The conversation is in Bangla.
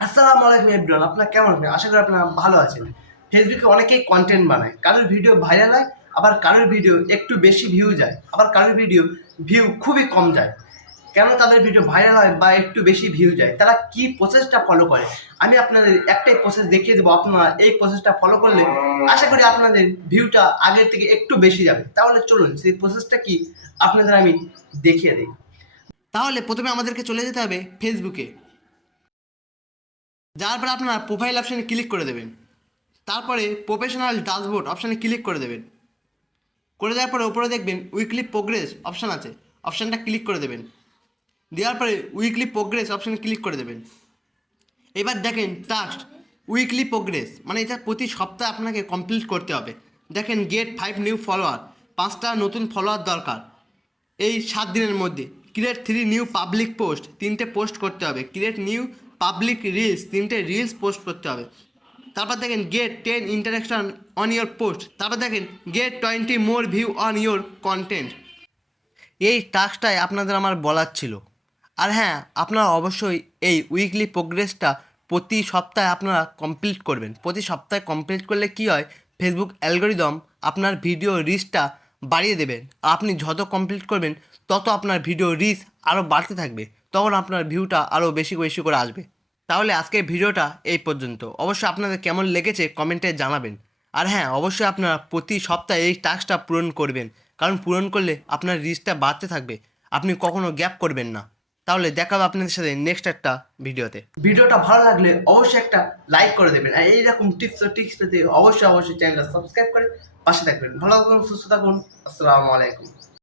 আসসালামু আলাইকুম এভরিওয়ান, আপনারা কেমন আছেন? আশা করি আপনারা ভালো আছেন। ফেসবুকে অনেকেই কন্টেন্ট বানায়, কারোর ভিডিও ভাইরাল হয়, আবার কারোর ভিডিও একটু বেশি ভিউ যায়, আবার কারোর ভিডিও ভিউ খুবই কম যায়। কেন তাদের ভিডিও ভাইরাল হয় বা একটু বেশি ভিউ যায়, তারা কি প্রসেসটা ফলো করে? আমি আপনাদের একটাই প্রসেস দেখিয়ে দেবো। আপনারা এই প্রসেসটা ফলো করলে আশা করি আপনাদের ভিউটা আগের থেকে একটু বেশি যাবে। তাহলে চলুন সেই প্রসেসটা কি আপনাদের আমি দেখিয়ে দিই। তাহলে প্রথমে আমাদেরকে চলে যেতে হবে ফেসবুকে। যাওয়ার পরে আপনারা প্রোফাইল অপশানে ক্লিক করে দেবেন। তারপরে প্রফেশনাল ড্যাশবোর্ড অপশানে ক্লিক করে দেবেন। করে দেওয়ার পরে ওপরে দেখবেন উইকলি প্রোগ্রেস অপশান আছে, অপশানটা ক্লিক করে দেবেন। দেওয়ার পরে উইকলি প্রোগ্রেস অপশানে ক্লিক করে দেবেন। এবার দেখেন টাস্ক উইকলি প্রোগ্রেস, মানে এটা প্রতি সপ্তাহে আপনাকে কমপ্লিট করতে হবে। দেখেন গেট 5 নিউ ফলোয়ার, 5টা নতুন ফলোয়ার দরকার এই 7 দিনের মধ্যে। ক্রিয়েট 3 নিউ পাবলিক পোস্ট, 3টে পোস্ট করতে হবে। ক্রিয়েট নিউ পাবলিক রিলস, 3টে রিলস পোস্ট করতে হবে। তারপর দেখেন get 10 interaction on your post, তারপর দেখেন get 20 more view on your content. এই টাস্কটাই আপনাদের আমার বলার ছিল। আর হ্যাঁ, আপনারা অবশ্যই এই উইকলি প্রোগ্রেসটা প্রতি সপ্তাহে আপনারা কমপ্লিট করবেন। প্রতি সপ্তাহে কমপ্লিট করলে কী হয়, ফেসবুক অ্যালগরিদম আপনার ভিডিও রিচটা বাড়িয়ে দেবেন। আপনি যত কমপ্লিট করবেন তত আপনার ভিডিও রিচ আরও বাড়তে থাকবে, তখন আপনার ভিউটা আরও বেশি বেশি করে আসবে। তাহলে আজকের ভিডিওটা এই পর্যন্ত। অবশ্যই আপনাদের কেমন লেগেছে কমেন্টে জানাবেন। আর হ্যাঁ, অবশ্যই আপনারা প্রতি সপ্তাহে এই টাস্কটা পূরণ করবেন, কারণ পূরণ করলে আপনার রিচটা বাড়তে থাকবে, আপনি কখনো গ্যাপ করবেন না। তাহলে দেখা হবে আপনাদের সাথে নেক্সট একটা ভিডিওতে। ভিডিওটা ভালো লাগলে অবশ্যই একটা লাইক করে দেবেন, আর এইরকম টিপস ও ট্রিক্স পেতে অবশ্যই চ্যানেলটা সাবস্ক্রাইব করে পাশে থাকবেন। ভালো থাকুন, সুস্থ থাকুন। আসসালামু আলাইকুম।